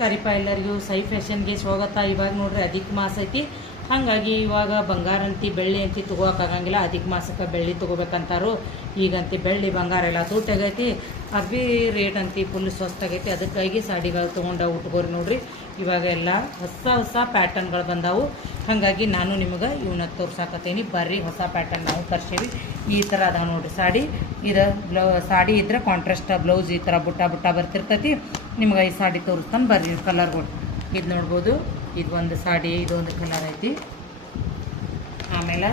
ನಮಸ್ಕಾರಿಪ್ಪ ಎಲ್ಲರಿಗೂ ಸೈ ಫ್ಯಾಷನ್ಗೆ ಸ್ವಾಗತ. ಇವಾಗ ನೋಡ್ರಿ ಅಧಿಕ ಮಾಸ ಐತಿ, ಹಾಗಾಗಿ ಇವಾಗ ಬಂಗಾರ ಅಂತಿ ಬೆಳ್ಳಿ ಅಂತಿ ತೊಗೋಕ್ಕಾಗಂಗಿಲ್ಲ. ಅಧಿಕ ಮಾಸಕ್ಕೆ ಬೆಳ್ಳಿ ತೊಗೋಬೇಕಂತಾರು. ಈಗಂತಿ ಬೆಳ್ಳಿ ಬಂಗಾರ ಎಲ್ಲ ತುಟ್ಟಾಗೈತಿ, ಅರ್ಬಿ ರೇಟ್ ಅಂತಿ ಫುಲ್ ಸ್ವಸ್ತಾಗೈತಿ. ಅದಕ್ಕಾಗಿ ಸಾಡಿಗಳು ತೊಗೊಂಡು ಉಟ್ಕೋರಿ ನೋಡ್ರಿ. ಇವಾಗ ಎಲ್ಲ ಹೊಸ ಪ್ಯಾಟರ್ನ್ಗಳು ಬಂದಾವು, ಹಾಗಾಗಿ ನಾನು ನಿಮಗೆ ಇವನ್ನ ತೋರ್ಸಾಕತ್ತೀನಿ. ಬರ್ರಿ, ಹೊಸ ಪ್ಯಾಟರ್ನ್ ನಾವು ತರ್ಸೀವಿ. ಈ ಥರ ಅದಾವ ನೋಡ್ರಿ ಸಾಡಿ. ಇದು ಸಾಡಿ ಇದ್ರೆ ಕಾಂಟ್ರಾಸ್ಟ್ ಬ್ಲೌಸ್ ಈ ಥರ ಬುಟ್ಟ ಬರ್ತಿರ್ತೈತಿ. ನಿಮ್ಗೆ ಈ ಸಾಡಿ ತೋರಿಸ್ತಾನೆ ಬರ್ರಿ. ಕಲರ್ಗಳು ಇದು ನೋಡ್ಬೋದು. ಇದು ಒಂದು ಸಾಡಿ, ಇದೊಂದು ಕಲರ್ ಐತಿ. ಆಮೇಲೆ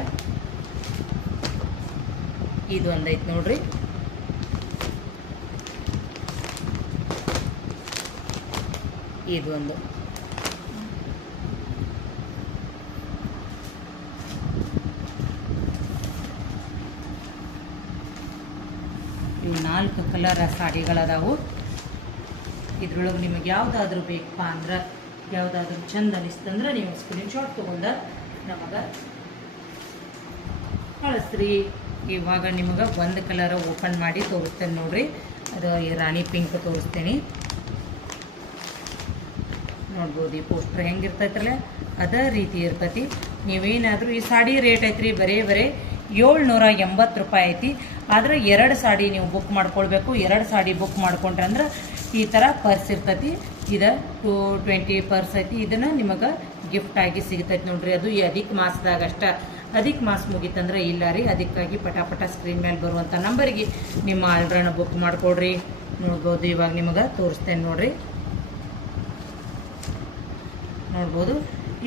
ಇದು ಒಂದು ಐತಿ ನೋಡ್ರಿ. ಇದು ಒಂದು ಇವು 4 ಕಲರ್ ಸಾಡಿಗಳದಾವು. ಇದ್ರೊಳಗೆ ನಿಮಗೆ ಯಾವುದಾದ್ರೂ ಬೇಕಪ್ಪ ಅಂದ್ರೆ, ಯಾವುದಾದ್ರೂ ಚಂದ ಅನಿಸ್ತಂದ್ರೆ ನೀವು ಸ್ಕ್ರೀನ್ಶಾಟ್ ತೊಗೊಂಡ ನಮಗೆ ಕಳಿಸ್ರಿ. ಇವಾಗ ನಿಮಗೆ ಒಂದು ಕಲರ್ ಓಪನ್ ಮಾಡಿ ತೋರಿಸ್ತೇನೆ ನೋಡ್ರಿ. ಅದು ರಾಣಿ ಪಿಂಕ್ ತೋರಿಸ್ತೇನೆ. ನೋಡ್ಬೋದು ಈ ಪೋಸ್ಟರ್ ಹೆಂಗಿರ್ತೈತ್ರಲ್ಲ ಅದೇ ರೀತಿ ಇರ್ತೈತಿ. ನೀವೇನಾದರೂ ಈ ಸಾಡಿ ರೇಟ್ ಐತ್ರಿ ಬರೀ 780 ರೂಪಾಯಿ ಐತಿ. ಆದರೆ 2 ಸಾಡಿ ನೀವು ಬುಕ್ ಮಾಡ್ಕೊಳ್ಬೇಕು. 2 ಸಾಡಿ ಬುಕ್ ಮಾಡ್ಕೊಂಡ್ರೆ ಅಂದ್ರೆ ಈ ಥರ ಪರ್ಸ್ ಇರ್ತೈತಿ. ಇದು 220 ಪರ್ಸ್ ಐತಿ. ಇದನ್ನು ನಿಮಗೆ ಗಿಫ್ಟ್ ಆಗಿ ಸಿಗ್ತೈತಿ ನೋಡ್ರಿ. ಅದು ಈ ಅಧಿಕ ಮಾಸದಾಗ ಅಷ್ಟ. ಅಧಿಕ ಮಾಸ ಮುಗೀತಂದ್ರೆ ಇಲ್ಲ ರೀ. ಅದಕ್ಕಾಗಿ ಪಟ ಸ್ಕ್ರೀನ್ ಮೇಲೆ ಬರುವಂಥ ನಂಬರಿಗೆ ನಿಮ್ಮ ಆರ್ಡ್ರನ್ನ ಬುಕ್ ಮಾಡ್ಕೊಡ್ರಿ. ನೋಡ್ಬೋದು, ಇವಾಗ ನಿಮಗೆ ತೋರಿಸ್ತೇನೆ ನೋಡ್ರಿ. ನೋಡ್ಬೋದು,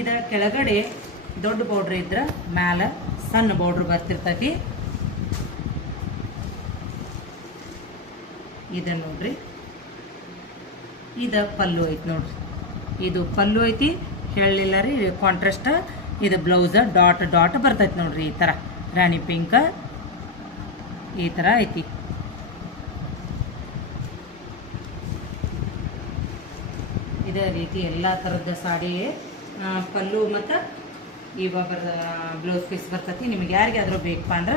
ಇದರ ಕೆಳಗಡೆ ದೊಡ್ಡ ಬೌಡ್ರ್ ಇದ್ರೆ ಮ್ಯಾಲ ಸಣ್ಣ ಬೌಡ್ರ್ ಬರ್ತಿರ್ತೈತಿ. ಇದು ನೋಡ್ರಿ, ಇದು ಪಲ್ಲು ಐತಿ ನೋಡ್ರಿ. ಇದು ಪಲ್ಲು ಐತಿ, ಹೇಳಿಲ್ಲ ರೀ ಕಾಂಟ್ರಾಸ್ಟ್. ಇದು ಬ್ಲೌಸ್ ಡಾಟ್ ಬರ್ತೈತಿ ನೋಡ್ರಿ. ಈ ಥರ ರಾಣಿ ಪಿಂಕ್ ಈ ಥರ ಐತಿ. ಇದೇ ರೀತಿ ಎಲ್ಲ ಥರದ ಸಾಡಿ ಪಲ್ಲು ಮತ್ತು ಇವಾಗ ಬ್ಲೌಸ್ ಪೀಸ್ ಬರ್ತೈತಿ. ನಿಮಗೆ ಯಾರಿಗಾದ್ರೂ ಬೇಕಪ್ಪ ಅಂದ್ರೆ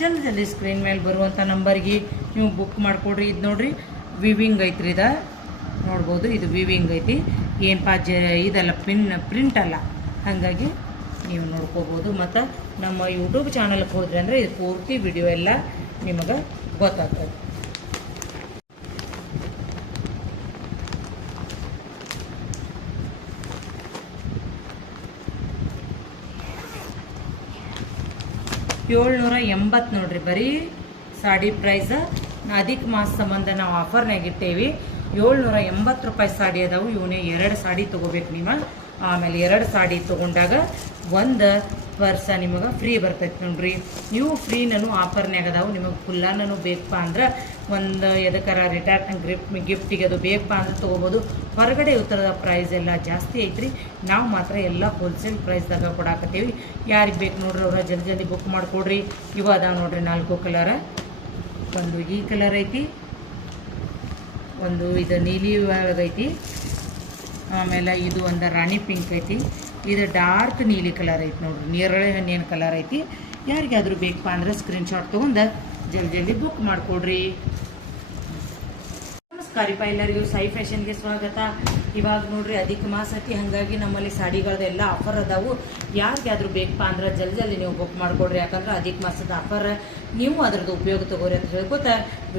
ಜಲ್ದಿ ಸ್ಕ್ರೀನ್ ಮೇಲೆ ಬರುವಂಥ ನಂಬರ್ಗೆ ನೀವು ಬುಕ್ ಮಾಡಿಕೊಡ್ರಿ. ಇದು ನೋಡ್ರಿ, ವಿವಿಂಗ್ ಐತ್ರಿ. ಇದು ನೋಡ್ಬೋದು, ಇದು ವಿವಿಂಗ್ ಐತಿ. ಏನಪ್ಪ ಇದೆಲ್ಲ ಪ್ರಿಂಟ್ ಅಲ್ಲ, ಹಾಗಾಗಿ ನೀವು ನೋಡ್ಕೋಬೋದು. ಮತ್ತು ನಮ್ಮ ಯೂಟ್ಯೂಬ್ ಚಾನಲ್ಗೆ ಹೋದ್ರಿ ಅಂದರೆ ಇದು ಪೂರ್ತಿ ವಿಡಿಯೋ ಎಲ್ಲ ನಿಮಗೆ ಗೊತ್ತಾಗ್ತದೆ. $780 ನೋಡ್ರಿ ಬರೀ ಸಾಡಿ ಪ್ರೈಸ್. ಅಧಿಕ ಮಾಸ ಸಂಬಂಧ ನಾವು ಆಫರ್ನಾಗ ಇಟ್ಟೇವಿ. 780 ರೂಪಾಯಿ ಸಾಡಿ ಅದಾವು. ಇವನೇ 2 ಸಾಡಿ ತೊಗೋಬೇಕು ನೀವು. ಆಮೇಲೆ 2 ಸಾಡಿ ತೊಗೊಂಡಾಗ ಒಂದು ಪರ್ಸ ನಿಮಗೆ ಫ್ರೀ ಬರ್ತೈತೆ ನೋಡ್ರಿ. ನೀವು ಫ್ರೀನೂ ಆಫರ್ನಾಗ ಅದಾವು. ನಿಮಗೆ ಫುಲ್ಲನೂ ಬೇಕಪ್ಪ ಅಂದ್ರೆ ಒಂದು ಎದಕ್ಕಾರ ರಿಟರ್ನ್ ಗಿಫ್ಟಿಗೆ ಅದು ಬೇಕಪ್ಪ ಅಂದ್ರೆ ತೊಗೋಬೋದು. ಹೊರಗಡೆ ಉತ್ತರದ ಪ್ರೈಸ್ ಎಲ್ಲ ಜಾಸ್ತಿ ಐತ್ರಿ. ನಾವು ಮಾತ್ರ ಎಲ್ಲ ಹೋಲ್ಸೇಲ್ ಪ್ರೈಸ್ದಾಗ ಕೊಡಾಕತ್ತೀವಿ. ಯಾರಿಗೆ ಬೇಕು ನೋಡ್ರಿ ಅವ್ರ ಜಲ್ದಿ ಬುಕ್ ಮಾಡಿಕೊಡ್ರಿ. ಇವು ಅದಾವ ನೋಡ್ರಿ 4 ಕಲರ್. ಒಂದು ಈ ಕಲರ್ ಐತಿ, ಒಂದು ಇದು ನೀಲಿ ಒಳಗೈತಿ, ಆಮೇಲೆ ಇದು ಒಂದು ರಾಣಿ ಪಿಂಕ್ ಐತಿ, ಇದು ಡಾರ್ಕ್ ನೀಲಿ ಕಲರ್ ಐತಿ ನೋಡ್ರಿ. ನೇರಳೆ ಹಣ್ಣಿನ ಕಲರ್ ಐತಿ. ಯಾರಿಗಾದ್ರೂ ಬೇಕಪ್ಪ ಅಂದ್ರೆ ಸ್ಕ್ರೀನ್ಶಾಟ್ ತೊಗೊಂಡು ಜಲ್ದಿ ಬುಕ್ ಮಾಡಿಕೊಡ್ರಿ. ನಮಸ್ಕಾರಿಪ್ಪ ಎಲ್ಲರಿಗೂ ಸೈ ಫ್ಯಾಷನ್ಗೆ ಸ್ವಾಗತ. ಇವಾಗ ನೋಡ್ರಿ ಅಧಿಕ ಮಾಸ ಐತಿ, ಹಾಗಾಗಿ ನಮ್ಮಲ್ಲಿ ಸಾಡಿಗಳದೆಲ್ಲ ಆಫರ್ ಅದಾವು. ಯಾರಿಗಾದ್ರೂ ಬೇಕಪ್ಪ ಅಂದ್ರೆ ಜಲ್ದಿ ನೀವು ಬುಕ್ ಮಾಡಿಕೊಡ್ರಿ. ಯಾಕಂದ್ರೆ ಅಧಿಕ ಮಾಸದ ಆಫರ್, ನೀವು ಅದ್ರದ್ದು ಉಪಯೋಗ ತಗೋರಿ ಅಂತ ಹೇಳ್ಕೊತ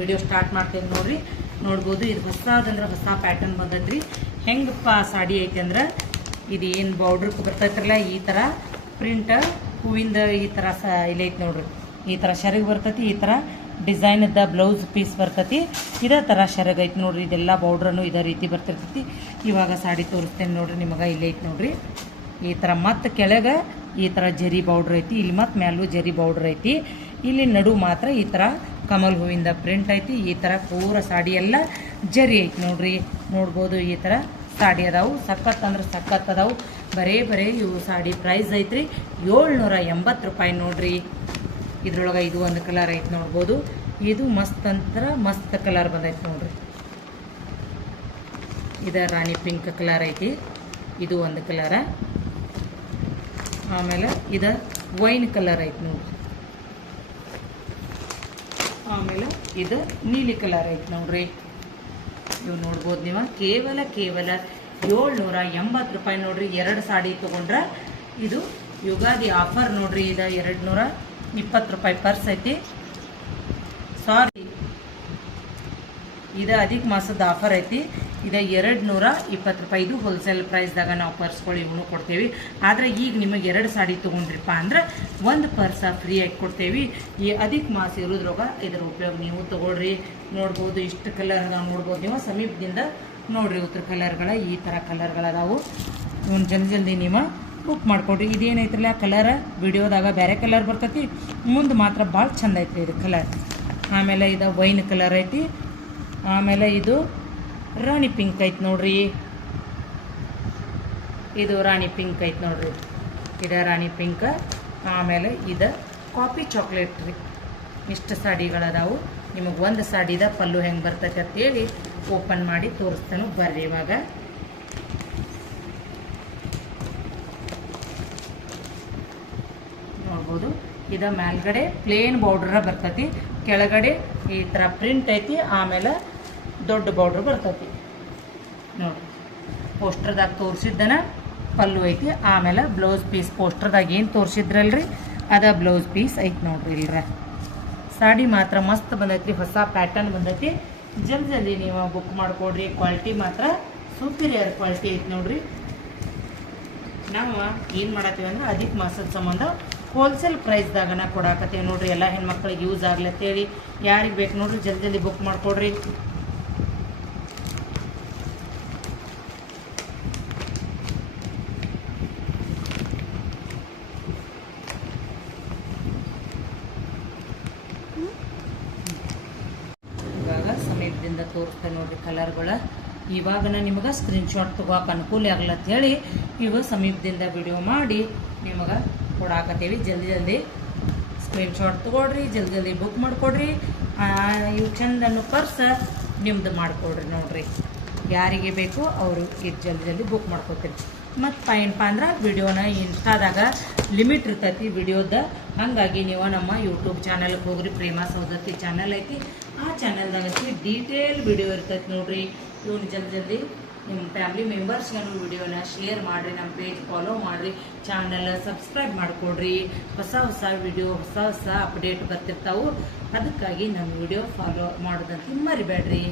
ವಿಡಿಯೋ ಸ್ಟಾರ್ಟ್ ಮಾಡ್ತೀನಿ ನೋಡ್ರಿ. ನೋಡ್ಬೋದು, ಇದು ಹೊಸದಂದ್ರೆ ಹೊಸ ಪ್ಯಾಟರ್ನ್ ಬಂದದ್ರಿ. ಹೆಂಗಪ್ಪ ಸಾಡಿ ಐತಿ ಅಂದ್ರೆ, ಇದು ಏನು ಬೌಡ್ರ್ ಬರ್ತೈತ್ರಲ್ಲ ಈ ಥರ ಪ್ರಿಂಟ್ ಹೂವಿಂದ ಈ ಥರ ಇಲ್ಲೈತಿ ನೋಡ್ರಿ. ಈ ಥರ ಶರಗ್ ಬರ್ತೈತಿ. ಈ ಥರ ಡಿಸೈನ್ದ ಬ್ಲೌಸ್ ಪೀಸ್ ಬರ್ತೈತಿ. ಇದೇ ಥರ ಶರಗ್ ಐತಿ ನೋಡ್ರಿ. ಇದೆಲ್ಲ ಬೌಡ್ರನ್ನು ಇದೇ ರೀತಿ ಬರ್ತಿರ್ತೈತಿ. ಇವಾಗ ಸಾಡಿ ತೋರಿಸ್ತೇನೆ ನೋಡ್ರಿ. ನಿಮಗೆ ಇಲ್ಲೈತಿ ನೋಡ್ರಿ. ಈ ಥರ ಮತ್ತು ಕೆಳಗೆ ಈ ಥರ ಜರಿ ಬೌಡ್ರ್ ಐತಿ. ಇಲ್ಲಿ ಮತ್ತು ಮ್ಯಾಲೂ ಜರಿ ಬೌಡ್ರ್ ಐತಿ. ಇಲ್ಲಿ ನಡು ಮಾತ್ರ ಈ ಥರ ಕಮಲ್ ಹೂವಿಂದ ಪ್ರಿಂಟ್ ಐತಿ. ಈ ಥರ ಪೂರ ಸಾಡಿ ಎಲ್ಲ ಜರಿ ಐತಿ ನೋಡ್ರಿ. ನೋಡ್ಬೋದು, ಈ ಥರ ಸಾಡಿ ಅದಾವು. ಸಖತ್ ಅಂದ್ರೆ ಸಖತ್ ಅದಾವು. ಬರೇ ಇವು ಸಾಡಿ ಪ್ರೈಸ್ ಐತ್ರಿ 780 ರೂಪಾಯಿ ನೋಡ್ರಿ. ಇದ್ರೊಳಗೆ ಇದು ಒಂದು ಕಲರ್ ಐತಿ ನೋಡ್ಬೋದು. ಇದು ಮಸ್ತ್ ಕಲರ್ ಬಂದೈತಿ ನೋಡ್ರಿ. ಇದು ರಾಣಿ ಪಿಂಕ್ ಕಲರ್ ಐತಿ. ಇದು ಒಂದು ಕಲರ. ಆಮೇಲೆ ಇದು ವೈನ್ ಕಲರ್ ಐತಿ ನೋಡ್ರಿ. ಆಮೇಲೆ ಇದು ನೀಲಿ ಕಲರ್ ಐತೆ ನೋಡ್ರಿ. ಇವು ನೋಡ್ಬೋದು ನೀವು. ಕೇವಲ 780 ರೂಪಾಯಿ ನೋಡ್ರಿ. 2 ಸಾಡಿ ತೊಗೊಂಡ್ರೆ ಇದು ಯುಗಾದಿ ಆಫರ್ ನೋಡ್ರಿ. ಇದು 220 ರೂಪಾಯಿ ಪರ್ಸ್ ಐತಿ. ಸಾರಿ, ಇದು ಅಧಿಕ ಮಾಸದ ಆಫರ್ ಐತಿ. ಇದು 220 ರೂಪಾಯಿ. ಇದು ಹೋಲ್ಸೇಲ್ ಪ್ರೈಸ್ದಾಗ ನಾವು ಪರ್ಸ್ಗಳು ಇವನು ಕೊಡ್ತೇವೆ. ಆದರೆ ಈಗ ನಿಮಗೆ 2 ಸಾಡಿ ತೊಗೊಂಡ್ರಿಪ್ಪ ಅಂದ್ರೆ ಒಂದು ಪರ್ಸ ಫ್ರೀ ಆಗಿ ಕೊಡ್ತೇವೆ. ಈ ಅಧಿಕ ಮಾಸ ಇರೋದ್ರಾಗ ಇದರ ಉಪಯೋಗ ನೀವು ತೊಗೊಳ್ರಿ. ನೋಡ್ಬೋದು, ಇಷ್ಟು ಕಲರ್ ನಾವು ನೋಡ್ಬೋದು. ನೀವು ಸಮೀಪದಿಂದ ನೋಡ್ರಿ. ಉತ್ತರ ಕಲರ್ಗಳ ಈ ಥರ ಕಲರ್ಗಳದಾವು. ಇವನು ಜಲ್ದಿ ನೀವು ಬುಕ್ ಮಾಡ್ಕೊಡ್ರಿ. ಇದೇನೈತ್ರಲ್ಲ ಕಲರ್ ವಿಡಿಯೋದಾಗ ಬೇರೆ ಕಲರ್ ಬರ್ತೈತಿ, ಮುಂದೆ ಮಾತ್ರ ಭಾಳ ಚಂದ ಐತಿ ಇದು ಕಲರ್. ಆಮೇಲೆ ಇದು ವೈನ್ ಕಲರ್ ಐತಿ. ಆಮೇಲೆ ಇದು ರಾಣಿ ಪಿಂಕ್ ಐತಿ ನೋಡ್ರಿ. ಇದು ರಾಣಿ ಪಿಂಕ್ ಐತಿ ನೋಡ್ರಿ. ಇದು ರಾಣಿ ಪಿಂಕ್. ಆಮೇಲೆ ಇದು ಕಾಫಿ ಚಾಕ್ಲೇಟ್ ರೀ. ಇಷ್ಟು ಸಾಡಿಗಳದಾವು. ನಿಮಗೆ ಒಂದು ಸಾಡಿದ ಪಲ್ಲು ಹೆಂಗೆ ಬರ್ತೈತೆ ಅಂತೇಳಿ ಓಪನ್ ಮಾಡಿ ತೋರಿಸ್ತೇನೆ ಬರ್ರಿ. ಇವಾಗ ನೋಡ್ಬೋದು. ಇದು ಮೇಲ್ಗಡೆ ಪ್ಲೇನ್ ಬಾರ್ಡ್ರ ಬರ್ತೈತಿ, ಕೆಳಗಡೆ ಈ ಥರ ಪ್ರಿಂಟ್ ಐತಿ. ಆಮೇಲೆ ದೊಡ್ಡ ಬಾರ್ಡ್ರ್ ಬರ್ತೈತಿ ನೋಡಿ. ಪೋಸ್ಟರ್ದಾಗ ತೋರಿಸಿದ್ದನ ಪಲ್ಲು ಐತಿ. ಆಮೇಲೆ ಬ್ಲೌಸ್ ಪೀಸ್ ಪೋಸ್ಟರ್ದಾಗ ಏನು ತೋರಿಸಿದ್ರಲ್ರಿ ಅದ ಬ್ಲೌಸ್ ಪೀಸ್ ಐತಿ ನೋಡ್ರಿ. ಇಲ್ರ ಸಾಡಿ ಮಾತ್ರ ಮಸ್ತ್ ಬಂದೈತಿ. ಹೊಸ ಪ್ಯಾಟರ್ನ್ ಬಂದೈತಿ. ಜಲ್ದಿ ನೀವು ಬುಕ್ ಮಾಡ್ಕೊಡ್ರಿ. ಕ್ವಾಲಿಟಿ ಮಾತ್ರ ಸುಪೀರಿಯರ್ ಕ್ವಾಲಿಟಿ ಐತಿ ನೋಡ್ರಿ. ನಾವು ಏನು ಮಾಡತ್ತೀವಿ ಅಂದ್ರೆ ಅಧಿಕ ಮಾಸದ ಸಂಬಂಧ ಹೋಲ್ಸೇಲ್ ಪ್ರೈಸ್ದಾಗನ ಕೊಡಾಕತ್ತೀವಿ ನೋಡ್ರಿ. ಎಲ್ಲ ಹೆಣ್ಮಕ್ಳಿಗೆ ಯೂಸ್ ಆಗ್ಲತ್ತೇಳಿ ಯಾರಿಗೆ ಬೇಕು ನೋಡ್ರಿ ಜಲ್ದಿ ಬುಕ್ ಮಾಡ್ಕೊಡ್ರಿ. ಇವಾಗ ಸಮೀಪದಿಂದ ತೋರಿಸ್ತೇನೆ ನೋಡ್ರಿ ಕಲರ್ಗಳ. ಇವಾಗನ ನಿಮಗೆ ಸ್ಕ್ರೀನ್ಶಾಟ್ ತಗೋಕೆ ಅನುಕೂಲ ಆಗ್ಲತ್ತ ಹೇಳಿ ಇವಾಗ ಸಮೀಪದಿಂದ ವಿಡಿಯೋ ಮಾಡಿ ನಿಮಗೆ ಕೊಡಾಕತ್ತೀವಿ. ಜಲ್ದಿ ಸ್ಕ್ರೀನ್ಶಾಟ್ ತೊಗೊಳ್ರಿ. ಜಲ್ದಿ ಬುಕ್ ಮಾಡಿಕೊಡ್ರಿ. ಇವು ಚಂದ ಅನ್ನೋ ಪರ್ಸ ನಿಮ್ದು ಮಾಡಿಕೊಡ್ರಿ ನೋಡ್ರಿ. ಯಾರಿಗೆ ಬೇಕು ಅವರು ಇದು ಜಲ್ದಿ ಬುಕ್ ಮಾಡ್ಕೊತೀರಿ. ಮತ್ತು ಏನಪ್ಪ ಅಂದ್ರೆ ವಿಡಿಯೋನ ಇನ್ಸ್ಟಾದಾಗ ಲಿಮಿಟ್ ಇರ್ತೈತಿ ವಿಡಿಯೋದ. ಹಾಗಾಗಿ ನೀವು ನಮ್ಮ ಯೂಟ್ಯೂಬ್ ಚಾನಲ್ಗೆ ಹೋಗ್ರಿ. ಪ್ರೇಮ ಸೌದತ್ತಿ ಚಾನಲ್ ಐತಿ. ಆ ಚಾನಲ್ದಾಗ ಡೀಟೇಲ್ ವಿಡಿಯೋ ಇರ್ತೈತಿ ನೋಡ್ರಿ. ಇವನು ಜಲ್ದಿ ನಿಮ್ಮ ಫ್ಯಾಮಿಲಿ ಮೆಂಬರ್ಸ್ಗೆ ವಿಡಿಯೋನ ಶೇರ್ ಮಾಡಿರಿ. ನಮ್ಮ ಪೇಜ್ ಫಾಲೋ ಮಾಡಿರಿ. ಚಾನಲ್ ಸಬ್ಸ್ಕ್ರೈಬ್ ಮಾಡಿಕೊಡ್ರಿ. ಹೊಸ ವಿಡಿಯೋ ಹೊಸ ಅಪ್ಡೇಟ್ ಬರ್ತಿರ್ತಾವೆ. ಅದಕ್ಕಾಗಿ ನಮ್ಮ ವಿಡಿಯೋ ಫಾಲೋ ಮಾಡೋದಂತ ಮರಿಬೇಡ್ರಿ.